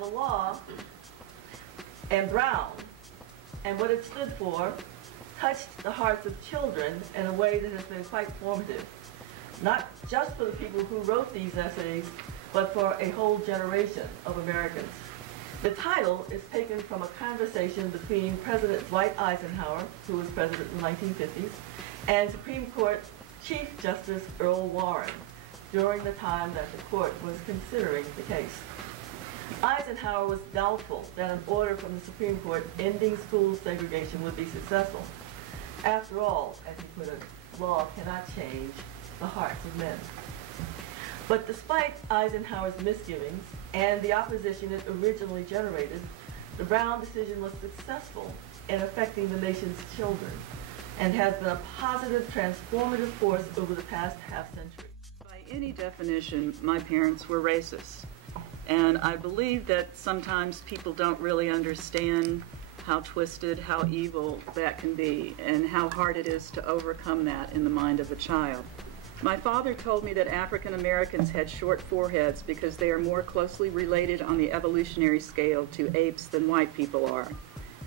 The law and Brown and what it stood for touched the hearts of children in a way that has been quite formative, not just for the people who wrote these essays, but for a whole generation of Americans. The title is taken from a conversation between President Dwight Eisenhower, who was president in the 1950s, and Supreme Court Chief Justice Earl Warren during the time that the court was considering the case. Eisenhower was doubtful that an order from the Supreme Court ending school segregation would be successful. After all, as he put it, law cannot change the hearts of men. But despite Eisenhower's misgivings and the opposition it originally generated, the Brown decision was successful in affecting the nation's children and has been a positive, transformative force over the past half-century. By any definition, my parents were racist. And I believe that sometimes people don't really understand how twisted, how evil that can be, and how hard it is to overcome that in the mind of a child. My father told me that African Americans had short foreheads because they are more closely related on the evolutionary scale to apes than white people are,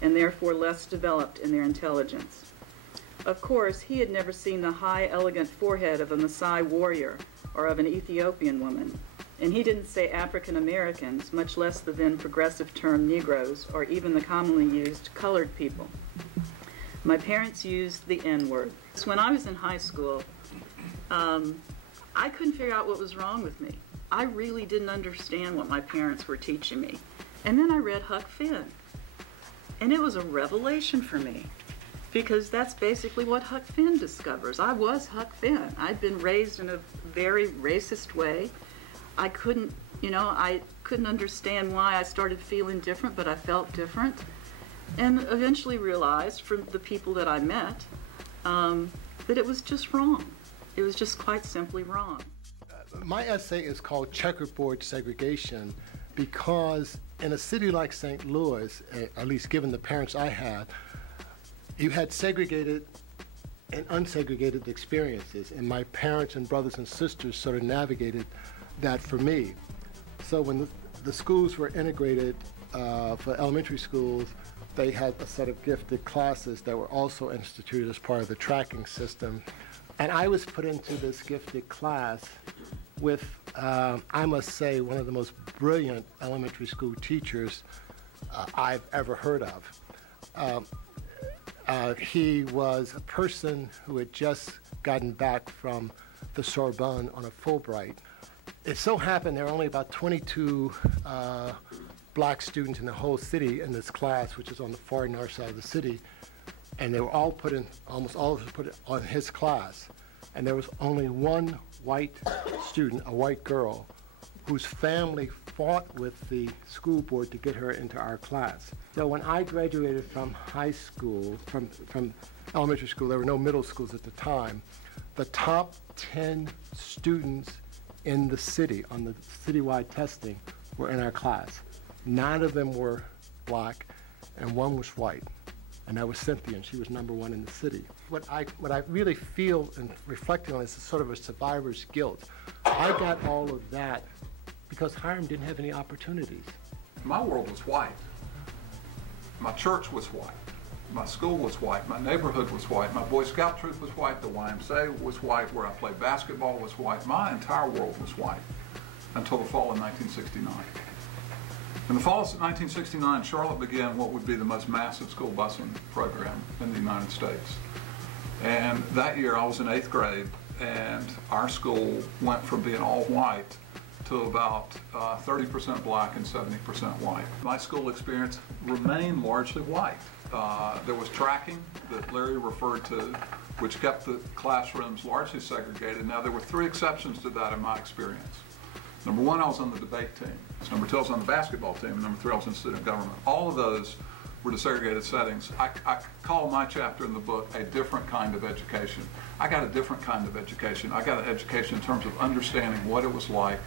and therefore less developed in their intelligence. Of course, he had never seen the high, elegant forehead of a Maasai warrior or of an Ethiopian woman. And he didn't say African Americans, much less the then progressive term Negroes, or even the commonly used colored people. My parents used the N-word. So when I was in high school, I couldn't figure out what was wrong with me. I really didn't understand what my parents were teaching me. And then I read Huck Finn. And it was a revelation for me, because that's basically what Huck Finn discovers. I was Huck Finn. I'd been raised in a very racist way. I couldn't understand why I started feeling different, but I felt different. And eventually realized from the people that I met that it was just wrong. It was just quite simply wrong. My essay is called Checkerboard Segregation because in a city like St. Louis, at least given the parents I had, you had segregated and unsegregated experiences, and my parents and brothers and sisters sort of navigated that for me. So when the schools were integrated for elementary schools, they had a set of gifted classes that were also instituted as part of the tracking system. And I was put into this gifted class with, I must say, one of the most brilliant elementary school teachers I've ever heard of. He was a person who had just gotten back from the Sorbonne on a Fulbright. It so happened there were only about 22 black students in the whole city in this class, which is on the far north side of the city, and they were all put in, almost all of us put on his class. And there was only one white student, a white girl, whose family fought with the school board to get her into our class. So when I graduated from high school, from elementary school, there were no middle schools at the time, the top 10 students in the city, on the citywide testing, were in our class. 9 of them were black, and 1 was white. And that was Cynthia, and she was #1 in the city. What I really feel and reflecting on is sort of a survivor's guilt. I got all of that because Hiram didn't have any opportunities. My world was white. My church was white. My school was white. My neighborhood was white. My Boy Scout troop was white. The YMCA was white. Where I played basketball was white. My entire world was white until the fall of 1969. In the fall of 1969, Charlotte began what would be the most massive school busing program in the United States. And that year I was in 8th grade, and our school went from being all white to about 30% black and 70% white. My school experience remained largely white. There was tracking that Larry referred to, which kept the classrooms largely segregated. Now, there were 3 exceptions to that in my experience. Number 1, I was on the debate team. Number 2, I was on the basketball team. And number 3, I was in student government. All of those were desegregated settings. I call my chapter in the book A Different Kind of Education. I got a different kind of education. I got an education in terms of understanding what it was like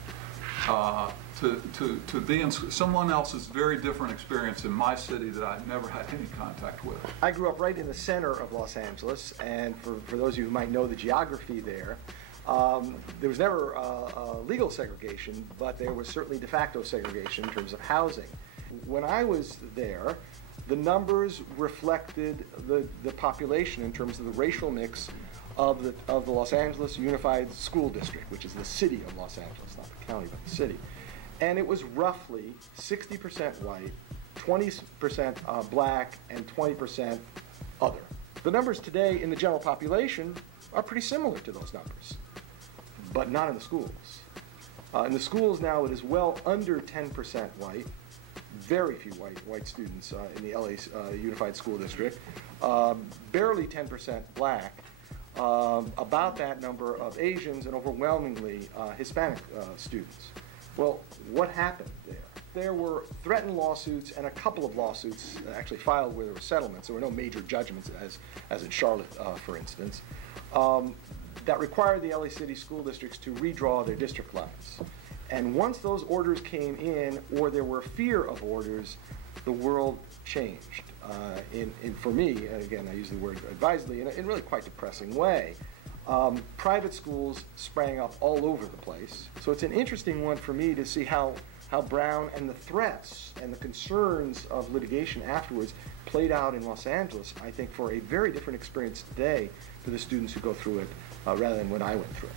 to be in someone else's very different experience in my city that I'd never had any contact with. I grew up right in the center of Los Angeles, and for those of you who might know the geography there, There was never legal segregation, but there was certainly de facto segregation in terms of housing. When I was there, the numbers reflected the population in terms of the racial mix of the Los Angeles Unified School District, which is the city of Los Angeles, not the county, but the city. And it was roughly 60% white, 20% black, and 20% other. The numbers today in the general population are pretty similar to those numbers, but not in the schools. In the schools now, it is well under 10% white, very few white students in the LA Unified School District, barely 10% black, about that number of Asians, and overwhelmingly Hispanic students. Well, what happened there? There were threatened lawsuits and a couple of lawsuits actually filed where there were settlements. There were no major judgments, as in Charlotte, for instance, that required the LA City school districts to redraw their district lines. And once those orders came in, or there were fear of orders, the world changed. For me, and again, I use the word advisedly, in a really quite depressing way. Private schools sprang up all over the place. So it's an interesting one for me to see how Brown and the threats and the concerns of litigation afterwards played out in Los Angeles, I think, for a very different experience today for the students who go through it rather than when I went through it.